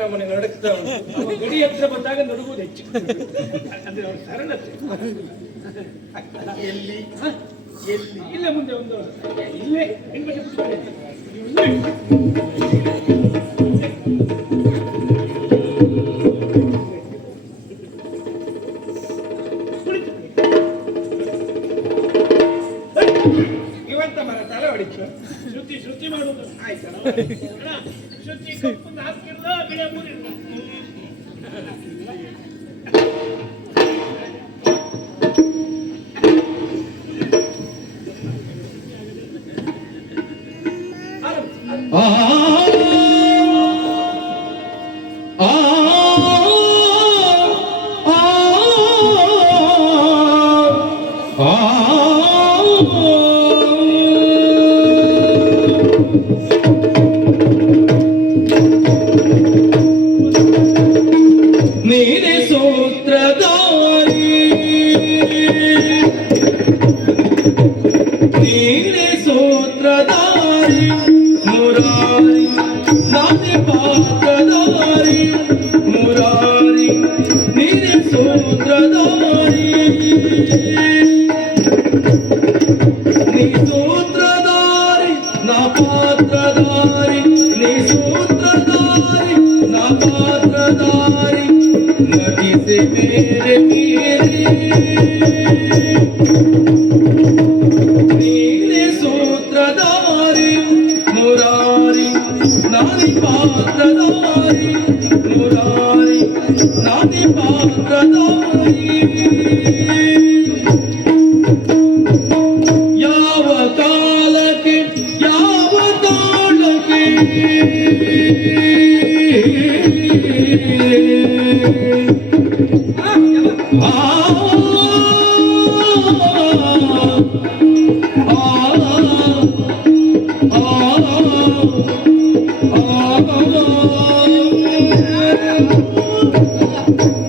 ನಮ್ಮನೆ ನಡುಕ್ತಾ ಗಡಿ ಹತ್ರ ಬಂದಾಗ ನಡುಗುವುದು ಹೆಚ್ಚು. ಅಂದ್ರೆ ಅವ್ರ ಸರಳತೆ ಎಲ್ಲಿ ಎಲ್ಲಿ ಇಲ್ಲ ಮುಂದೆ ಒಂದು ಇಲ್ಲೇ ಇವತ್ತ ಮರ ತಲೆ ಹೊಡಿತು ಶ್ರುತಿ ಶ್ರುತಿ ಮಾಡುವುದು ಆಯ್ತಲ್ಲ ಶ್ರುತಿ ಕಪ್ಪನ್ನು ಹಾಕಿಲ್ಲ ಗಿಡ ಮೂರಿಲ್ಲ ನೀನೆ ಸೂತ್ರಧಾರಿ ನೀನೆ ಸೂತ್ರಧಾರಿ ಮುರಾರಿ ನಾನೇ ಪಾತ್ರಧಾರಿ ಮುರಾರಿ ನೀನೆ ಸೂತ್ರಧಾರಿ ನೀ ಸೂತ್ರಧಾರಿ ನಾ ಪಾತ್ರಧಾರಿ ನೀ ಸೂತ್ರಧಾರಿ ನಾ ಪಾತ್ರಧಾರಿ नदी से मेरे मेरे नीने सूत्रधारी मुरारी नानी पात्रधारी मुरारी नानी पात्रधारी ಯಾವ ಕಾಲಕ್ಕೆ ಯಾವ ತಾಳಕ್ಕೆ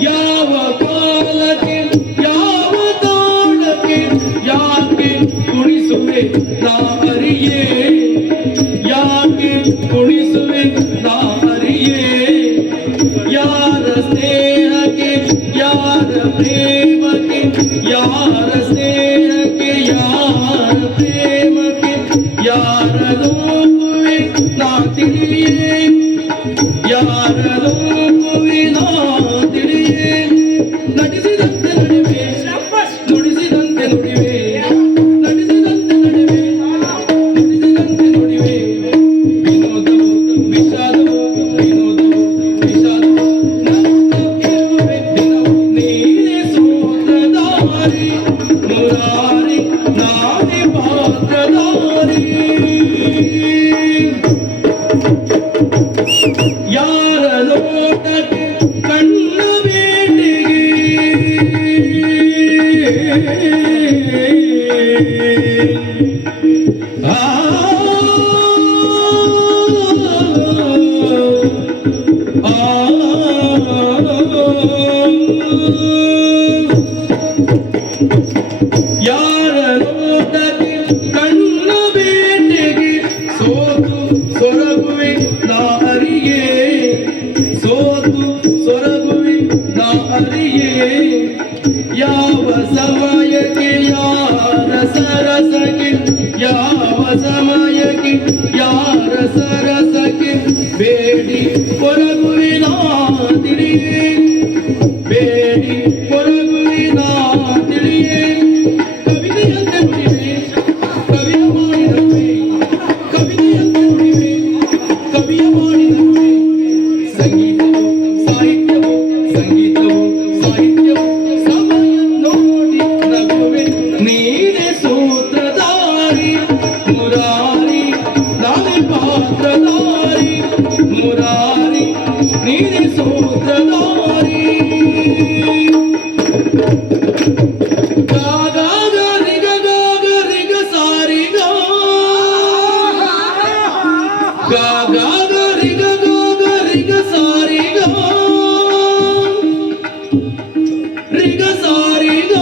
ಯಾವ ಕಾಲಕ್ಕೆ ಯಾವ ತಾಳಕ್ಕೆ ಯಾಕೆ ಕುಣಿಸುವೆ ನಾ ಅರಿಯೇ ಯಾಕೆ ಕುಣಿಸುವೆ ನಾ ಅರಿಯೇ ಯಾರ ಸ್ನೇಹಕ್ಕೆ ಯಾರ ಪ್ರೇಮಕ್ಕೆ ಯಾರ ಸ್ನೇಹಕ್ಕೆ ಯಾರ ಪ್ರೇಮಕ್ಕೆ ಯಾರ ಲೋಕುವೆ ನಾ ತಿಳಿಯೇ ಯಾರ ಲೋಕುವೆ ನಾ ತಿಳಿಯೇ ನಟಿಸಿದಂತೆ ನಡುವೆ ನುಡಿಸಿದಂತೆ ನುಡಿವೆ ನಟಿಸಿದಂತೆ ನಡುವೆ ನುಡಿಸಿದಂತೆ ನುಡಿವೆ ವಿನೋದವು ವಿಷಾದವು ವಿನೋದವು ವಿಷಾದವು ನಗುತ್ತಲಿರುವೆ ದಿನವು ನೀನೆ ಸೂತ್ರಧಾರಿ ಮುರಾರಿ ನಾನೇ ಪಾತ್ರಧಾರಿ ಯಾರ ಲೋಟಕ್ಕೆ ಕಣ್ಣ ಬೇಟೆಗೆ ಯಾರ ಲೋಟಕ್ಕೆ ಕಣ್ಣ ಬೇಟೆಗೆ ಸೋತು ಸೊರಗುವೆ ನಾ ಅರಿಯೇ ಸೋತು ಸೊರಗುವೆ ನಾ ಅರಿಯೇ ಯಾವ ಸಮಯಕ್ಕೆ ಯಾರ ಸರಸಕ್ಕೆ ಯಾವ ಸಮಯಕ್ಕೆ ಯಾರ ಸರಸಕ್ಕೆ ಬೇಡಿ ಕೊರಗುವೆ ನಾ ತಿಳಿಯೇ ಬೇಡಿ ಕೊರಗುವೆ ನಾ ತಿಳಿಯೇ ಕವಿತೆಯಂತೆ ನುಡಿವೆ ಕವಿಯ ಮಾಡಿದವೆ ಕವಿತೆಯಂತೆ ನುಡಿವೆ ಕವಿಯ ಮಾಡಿದವೆ ಸಂಗೀತವು ಸಾಹಿತ್ಯವು ಸಂಗೀತವು ಸಾಹಿತ್ಯವು ಸಮಯ ನೋಡಿ ನಗುವೆ ನೀನೆ ಸೂತ್ರಧಾರಿ ಮುರಾರಿ ನಾನೇ ಪಾತ್ರಧಾರಿ ಮುರಾರಿ ನೀನೆ ಸೂತ್ರಧಾರಿ ರಿಗ ಸಾರಿಗ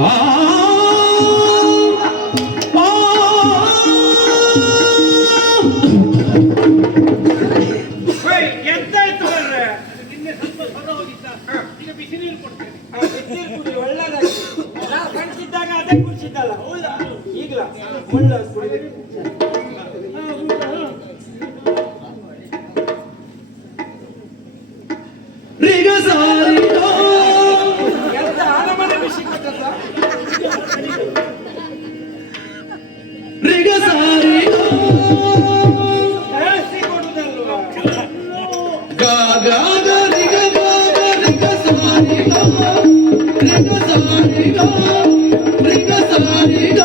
ಆ ಆ ಹೋಯ್, ಎಂತಾಯ್ತು ಮಾರ್ರೆ? ನಿನ್ನೆ ಸ್ವಲ್ಪ ಸ್ವರ ಹೋಗಿತ್ತ ಈಗ ಬಿಸಿ ನೀರು ಕೊಡ್ತೇನೆ. ಬಿಸಿನೀರು ಕುಡಿ ಒಳ್ಳೆದಾಗ್ತದೆ. ನಾ ಕಣ್ಸಿದ್ದಾಗ ಅದೇ ಕುಡಿಸಿದ್ದಲ್ಲ ಹೌದಾ ಈಗಲ ಒಳ್ಳೆ ಕುಡಿಬೇಕು. ರಿಗ ಸಾರಿಗ ಎಂತ ಆನಮನೆ ಬಿಸಿ ಕೊಟ್ಟದ್ದ? ರಿಗ ಸಾರಿಗ ಜಾಸ್ತಿ ಕೊಡುದಲ್ವಾ? ಗ ಗ ಗ ರಿಗ ಗ ಗ ರಿಗ ಸಾರಿಗ ರಿಗ ಸಾರಿಗ ರಿಗ ಸಾರಿಗ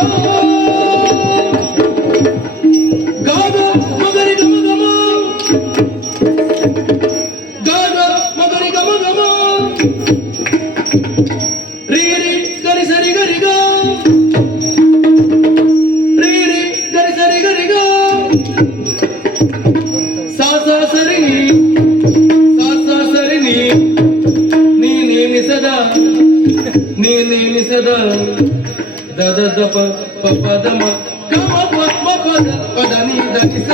ಗ ಗ ಮಗರಿ ಗಮ ಗಮ ಗ ಗ ಮಗರಿ ಗಮ ಗಮ ರಿ ರಿ ಗರಿ ಸರಿ ಗರಿ ಗ ರಿ ರಿ ಗರಿ ಸರಿ ಗರಿ ಗ ಸಾ ಸಾ ಸರಿ ಸಾ ಸಾ ಸರಿ ನೀ ನೇಮಿಸದ ದ ದ ದ ಪ ಪ ದ ಮ ಗ ಮ ಪ ಮ ಪ ದ ಪ ದ ನಿ ದ ನಿ ಸ